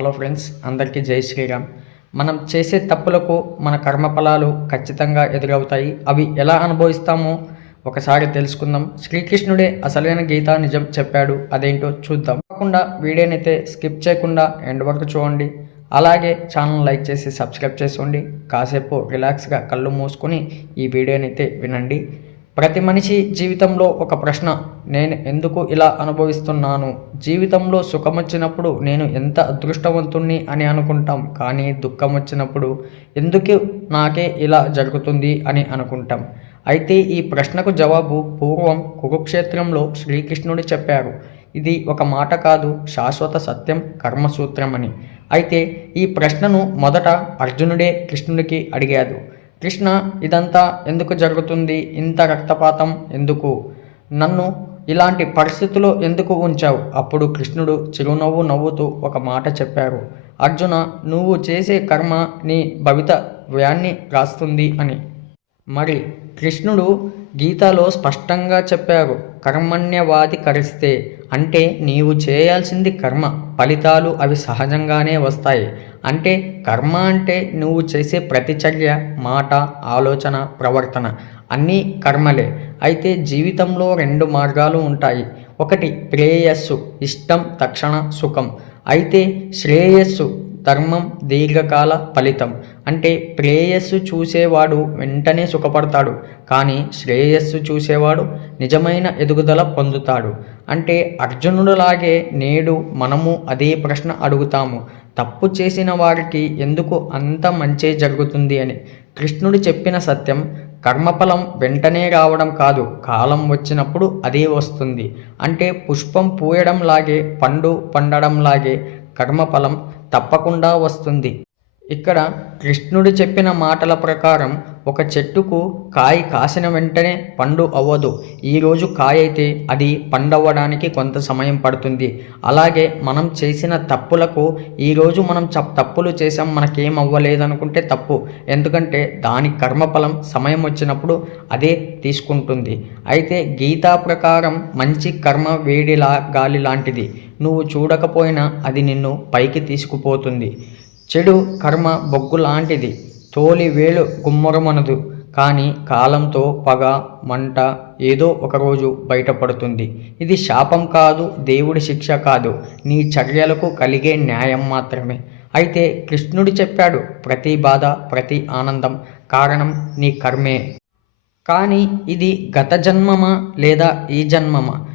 Hello friends అందరికీ జై శ్రీరామ్. మనం చేసే తప్పులకు మన కర్మఫలాలు ఖచ్చితంగా ఎదురవుతాయి. అవి ఎలా అనుభవిస్తామో ఒకసారి తెలుసుకుందాం. శ్రీకృష్ణుడే అసలైన గీత నిజం చెప్పాడు. అదేంటో చూద్దాం. కాకుండా వీడియోనైతే స్కిప్ చేయకుండా ఎండ్ వరకు చూడండి. అలాగే ఛానల్ లైక్ చేసి సబ్స్క్రైబ్ చేసుకోండి. కాసేపు రిలాక్స్గా కళ్ళు మూసుకొని ఈ వీడియోనైతే వినండి. ప్రతి మనిషి జీవితంలో ఒక ప్రశ్న నేను ఎందుకు ఇలా అనుభవిస్తున్నాను? జీవితంలో సుఖం వచ్చినప్పుడు నేను ఎంత అదృష్టవంతుణ్ణి అని అనుకుంటాం కానీ దుఃఖం వచ్చినప్పుడు ఎందుకు నాకే ఇలా జరుగుతుంది అని అనుకుంటాం? అయితే ఈ ప్రశ్నకు జవాబు పూర్వం కురుక్షేత్రంలో శ్రీకృష్ణుడు చెప్పారు ఇది ఒక మాట కాదు శాశ్వత సత్యం కర్మసూత్రం అని అయితే ఈ ప్రశ్నను మొదట అర్జునుడే కృష్ణుడికి అడిగాడు. కృష్ణ ఇదంతా ఎందుకు జరుగుతుంది? ఇంత రక్తపాతం ఎందుకు? నన్ను ఇలాంటి పరిస్థితిలో ఎందుకు ఉంచావు? అప్పుడు కృష్ణుడు చిరునవ్వు నవ్వుతూ ఒక మాట చెప్పారు. అర్జున నువ్వు చేసే కర్మ నీ భవిత వ్యాన్ని రాస్తుంది అని. మరి కృష్ణుడు గీతలో స్పష్టంగా చెప్పారు కర్మణ్యవాది కరిస్తే అంటే నీవు చేయాల్సింది కర్మ ఫలితాలు అవి సహజంగానే వస్తాయి. అంటే కర్మ అంటే నువ్వు చేసే ప్రతిచర్య మాట ఆలోచన ప్రవర్తన అన్నీ కర్మలే. అయితే జీవితంలో రెండు మార్గాలు ఉంటాయి. ఒకటి ప్రేయస్సు ఇష్టం తక్షణ సుఖం. అయితే శ్రేయస్సు ధర్మం దీర్ఘకాల ఫలితం. అంటే ప్రేయస్సు చూసేవాడు వెంటనే సుఖపడతాడు. కానీ శ్రేయస్సు చూసేవాడు నిజమైన ఎదుగుదల పొందుతాడు. అంటే అర్జునుడులాగే నేడు మనము అదే ప్రశ్న అడుగుతాము. తప్పు చేసిన వారికి ఎందుకు అంత మంచి జరుగుతుంది అని. కృష్ణుడు చెప్పిన సత్యం కర్మఫలం వెంటనే రావడం కాదు కాలం వచ్చినప్పుడు అదే వస్తుంది. అంటే పుష్పం పూయడం లాగే పండు పండడం లాగే కర్మఫలం తప్పకుండా వస్తుంది. ఇక్కడ కృష్ణుడు చెప్పిన మాటల ప్రకారం ఒక చెట్టుకు కాయ కాసిన వెంటనే పండు అవ్వదు. ఈరోజు కాయ అయితే అది పండవ్వడానికి కొంత సమయం పడుతుంది. అలాగే మనం చేసిన తప్పులకు ఈరోజు మనం చ తప్పులు చేసాం మనకేం అవ్వలేదనుకుంటే తప్పు. ఎందుకంటే దాని కర్మఫలం సమయం వచ్చినప్పుడు అదే తీసుకుంటుంది. అయితే గీతా ప్రకారం మంచి కర్మ వేడిలా గాలి లాంటిది. నువ్వు చూడకపోయినా అది నిన్ను పైకి తీసుకుపోతుంది. చెడు కర్మ బొగ్గు లాంటిది. తోలి వేలు గుమ్మరమనదు. కానీ కాలంతో పగ మంట ఏదో ఒకరోజు బయటపడుతుంది. ఇది శాపం కాదు దేవుడి శిక్ష కాదు. నీ చర్యలకు కలిగే న్యాయం మాత్రమే. అయితే కృష్ణుడు చెప్పాడు ప్రతి బాధ ప్రతి ఆనందం కారణం నీ కర్మే. కానీ ఇది గత జన్మమా లేదా ఈ జన్మమా?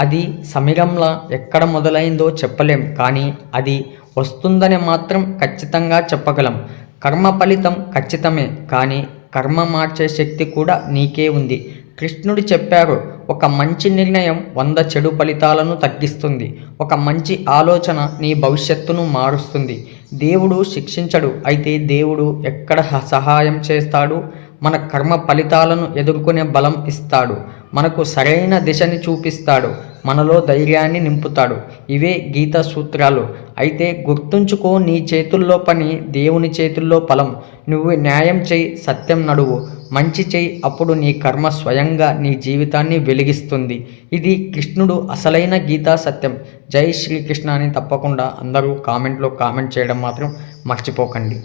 అది సమీరంలా ఎక్కడ మొదలైందో చెప్పలేం. కానీ అది వస్తుందని మాత్రం ఖచ్చితంగా చెప్పగలం. కర్మ ఫలితం ఖచ్చితమే కానీ కర్మ మార్చే శక్తి కూడా నీకే ఉంది. కృష్ణుడు చెప్పారు ఒక మంచి నిర్ణయం వంద చెడు ఫలితాలను తగ్గిస్తుంది. ఒక మంచి ఆలోచన నీ భవిష్యత్తును మారుస్తుంది. దేవుడు శిక్షించడు అయితే దేవుడు ఎక్కడ సహాయం చేస్తాడు? మన కర్మ ఫలితాలను ఎదుర్కొనే బలం ఇస్తాడు. మనకు సరైన దిశని చూపిస్తాడు. మనలో ధైర్యాన్ని నింపుతాడు. ఇవే గీత సూత్రాలు. అయితే గుర్తుంచుకో నీ చేతుల్లో పని దేవుని చేతుల్లో ఫలం. నువ్వు న్యాయం చేయి సత్యం నడువు. మంచి చేయి అప్పుడు నీ కర్మ స్వయంగా నీ జీవితాన్ని వెలిగిస్తుంది. ఇది కృష్ణుడు అసలైన గీతా సత్యం. జై శ్రీకృష్ణ అని తప్పకుండా అందరూ కామెంట్లో కామెంట్ చేయడం మాత్రం మర్చిపోకండి.